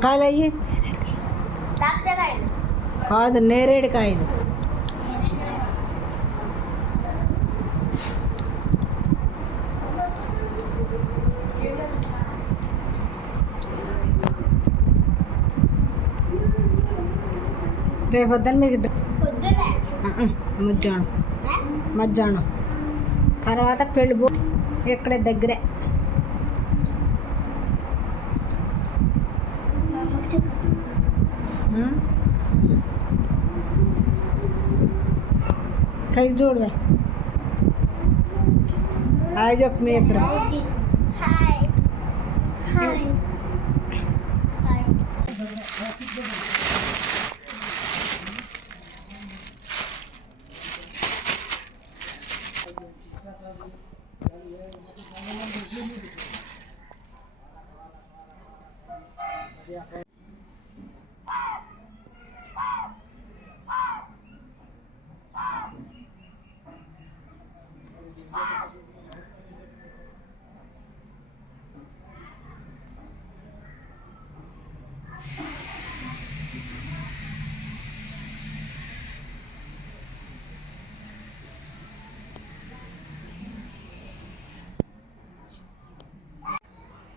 खा लाइए। हाँ तो नेरेड का है। రేపు వద్దని మీకు డ- పొద్దునే ఆహా, మధ్యాహ్నం మధ్యాహ్నం తర్వాత పెళ్ళి పో ఇక్కడే దగ్గరే ఉం? పైకి చూడవే హాయ్ చెప్పు మీ ఇద్దరు హాయ్ హాయ్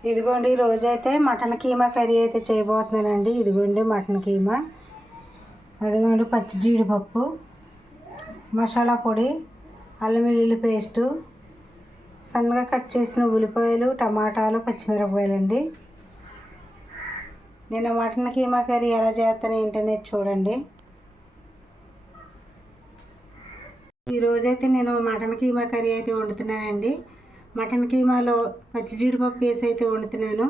ఇదిగోండి ఈ రోజైతే మటన్ కీమా కర్రీ అయితే చేయబోతున్నానండి. ఇదిగోండి మటన్ కీమా. అదిగోండి పచ్చి జీడిపప్పు మసాలా పొడి అల్లం వెల్లుల్లి పేస్టు సన్నగా కట్ చేసిన ఉల్లిపాయలు టమాటాలు పచ్చిమిరపకాయలు అండి నేను మటన్ కీమా కర్రీ ఎలా చేస్తాను ఏంటనేది చూడండి. ఈరోజైతే నేను మటన్ కీమా కర్రీ అయితే వండుతున్నానండి. మటన్ కీమాలో పచ్చి జీడిపప్పు వేసి అయితే వండుతున్నాను.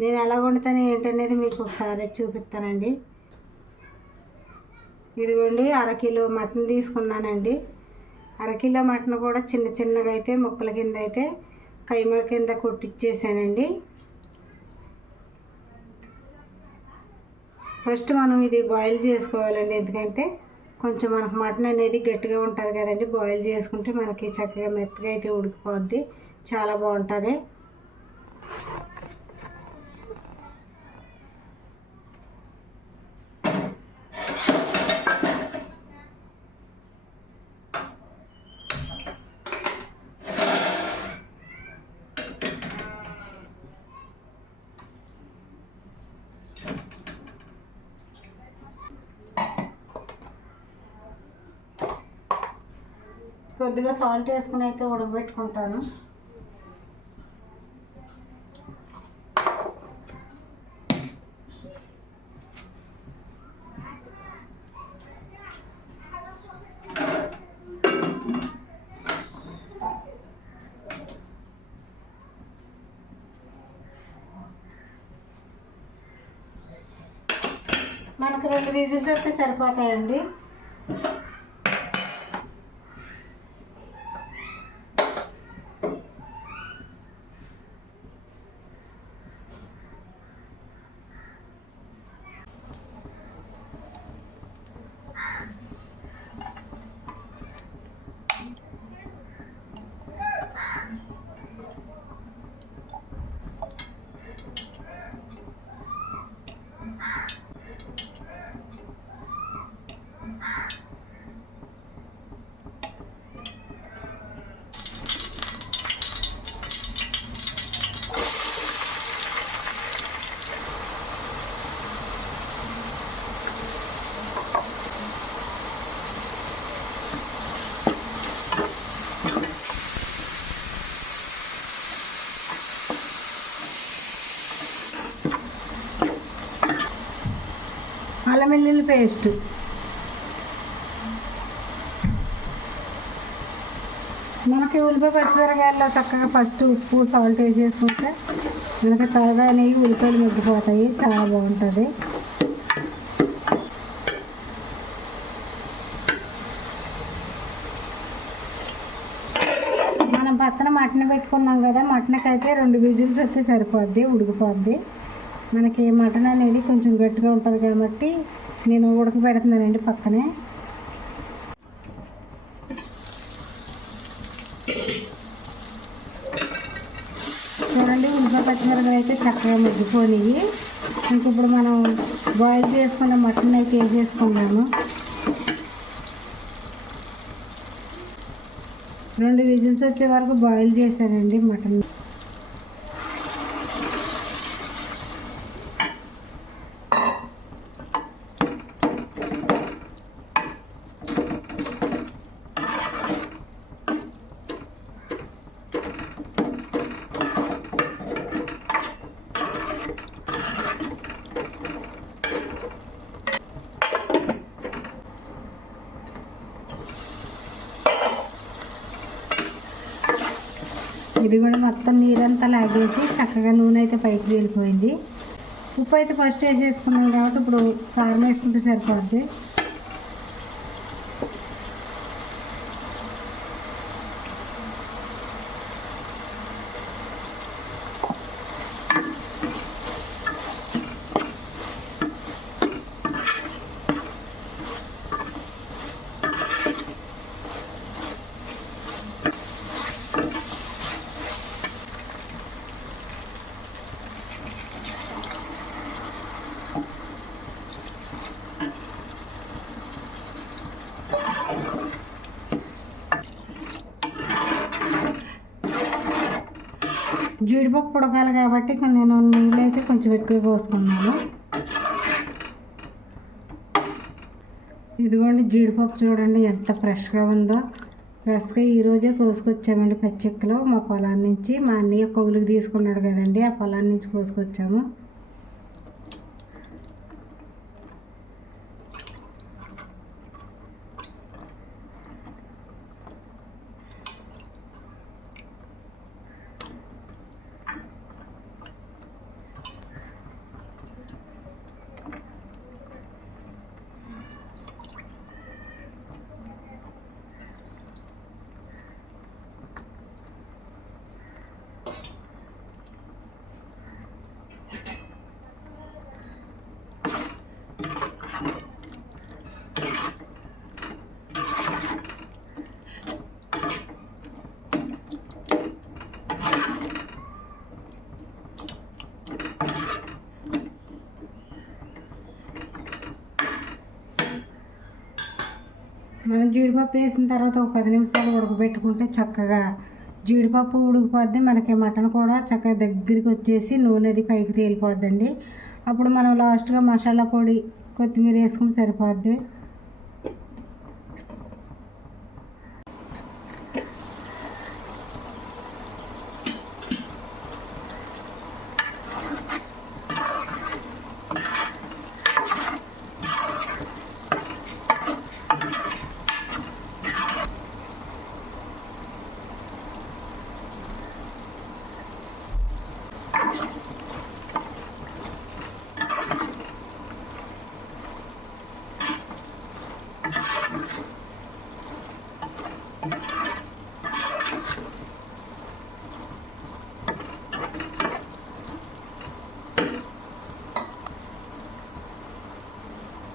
నేను ఎలా వండుతాను ఏంటనేది మీకు ఒకసారి చూపిస్తానండి. ఇదిగోండి అరకిలో మటన్ తీసుకున్నానండి. అరకిలో మటన్ కూడా చిన్న చిన్నగా అయితే ముక్కల కింద అయితే కైమా కింద కొట్టిచ్చేసానండి. ఫస్ట్ మనం ఇది బాయిల్ చేసుకోవాలండి ఎందుకంటే కొంచెం మనకు మటన్ అనేది గట్టిగా ఉంటుంది కదండి. బాయిల్ చేసుకుంటే మనకి చక్కగా మెత్తగా అయితే ఉడికిపోద్ది. చాలా బాగుంటుంది. కొద్దిగా సాల్ట్ వేసుకుని అయితే ఉడకబెట్టుకుంటాను. మనకు రెండు విజిల్స్ వస్తే సరిపోతాయండి. అల్లం వెల్లుల్లి పేస్ట్. మనకి ఉల్లిపాయ పచ్చిమిరకాయల్లో చక్కగా ఫస్ట్ ఉప్పు సాల్ట్ వేసేసుకుంటే మనకి త్వరగా నెయ్యి ఉల్లిపాయలు మగ్గిపోతాయి. చాలా బాగుంటుంది. మనం పక్కన మటన్ పెట్టుకున్నాం కదా మటన్కి అయితే రెండు విజిల్స్ వస్తే సరిపోద్ది ఉడికిపోద్ది. మనకి మటన్ అనేది కొంచెం గట్టిగా ఉంటుంది కాబట్టి నేను ఉడకబెడుతున్నానండి పక్కనే. చూడండి ఉల్లిపాయ పచ్చిమిరపకాయలు అయితే చక్కగా మగ్గిపోయినాయి. ఇంక ఇప్పుడు మనం బాయిల్ చేసుకున్న మటన్ అయితే వేసేసుకున్నాము రెండు విజిల్స్ వచ్చే వరకు బాయిల్ చేశానండి మటన్. ఇది కూడా మొత్తం నీరంతా లాగేసి చక్కగా నూనె అయితే పైకి వెళ్ళిపోయింది ఉప్పు అయితే ఫస్ట్ వేసేసుకున్నాం కాబట్టి ఇప్పుడు కారం వేసుకుంటే సరిపోద్ది. జీడిపప్పు ఉడకాలి కాబట్టి నేను నీళ్ళు అయితే కొంచెం ఎక్కువ పోసుకున్నాను. ఇదిగోండి జీడిపప్పు చూడండి ఎంత ఫ్రెష్గా ఉందో. ఫ్రెష్గా ఈరోజే కోసుకొచ్చామండి పచ్చిక్కలు. మా పొలాన్ని నుంచి మా అన్నయ్య కౌలుకి తీసుకున్నాడు కదండి ఆ పొలాన్ని నుంచి కోసుకొచ్చాము. మనం జీడిపప్పు వేసిన తర్వాత ఒక పది నిమిషాలు ఉడకబెట్టుకుంటే చక్కగా జీడిపప్పు ఉడికిపోద్ది. మనకి మటన్ కూడా చక్కగా దగ్గరికి వచ్చేసి నూనె అది పైకి తేలిపోద్దండి. అప్పుడు మనం లాస్ట్గా మసాలా పొడి కొత్తిమీర వేసుకుంటే సరిపోద్ది.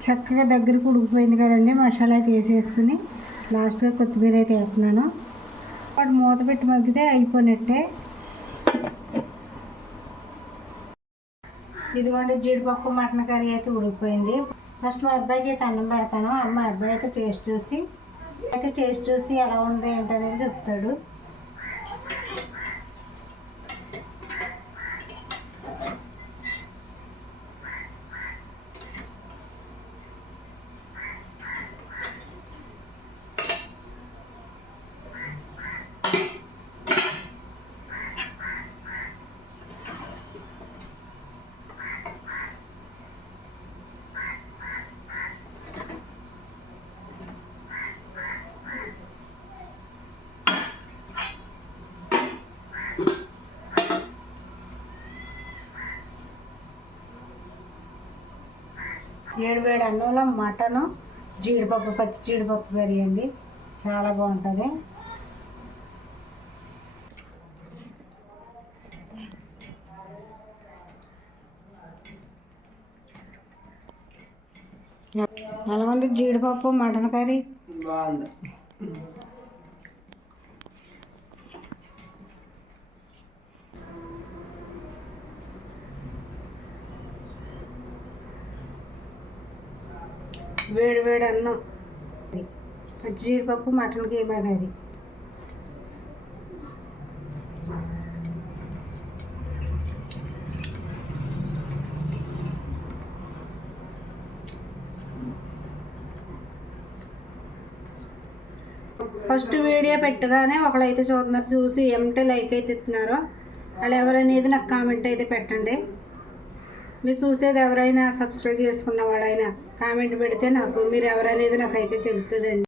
చక్కగా దగ్గరికి ఉడికిపోయింది కదండి. మసాలా అయితే వేసేసుకుని లాస్ట్గా కొత్తిమీర అయితే వేస్తున్నాను. వాడు మూత పెట్టి మగ్గితే అయిపోయినట్టే. ఇదిగోండి జీడిపప్పు మటన్ కర్రీ అయితే ఉడికిపోయింది. ఫస్ట్ మా అబ్బాయికి అయితే అన్నం పెడతాను. మా అబ్బాయి అయితే టేస్ట్ చూసి అయితే టేస్ట్ చూసి ఎలా ఉంది ఏంటనేది చెప్తాడు. ఏడు వేడు అన్నంలో మటను జీడిపప్పు పచ్చి జీడిపప్పు వేయండి చాలా బాగుంటుంది. నలమంది జీడిపప్పు మటన్ కర్రీ. బాగుంది. వేడి వేడి అన్నం. పచ్చి జీడిపప్పు mutton keema curry first video పెట్టగానే ఒకళ్ళైతే చూస్తున్నారు చూసి ఏమిటే లైక్ అయితే ఇస్తున్నారు. వాళ్ళు ఎవరనేది నాకు కామెంట్ అయితే పెట్టండి. మీరు చూసేది ఎవరైనా సబ్స్క్రైబ్ చేసుకున్న వాళ్ళైనా కామెంట్ పెడితే నాకు మీరు ఎవరనేది నాకైతే తెలుస్తుందండి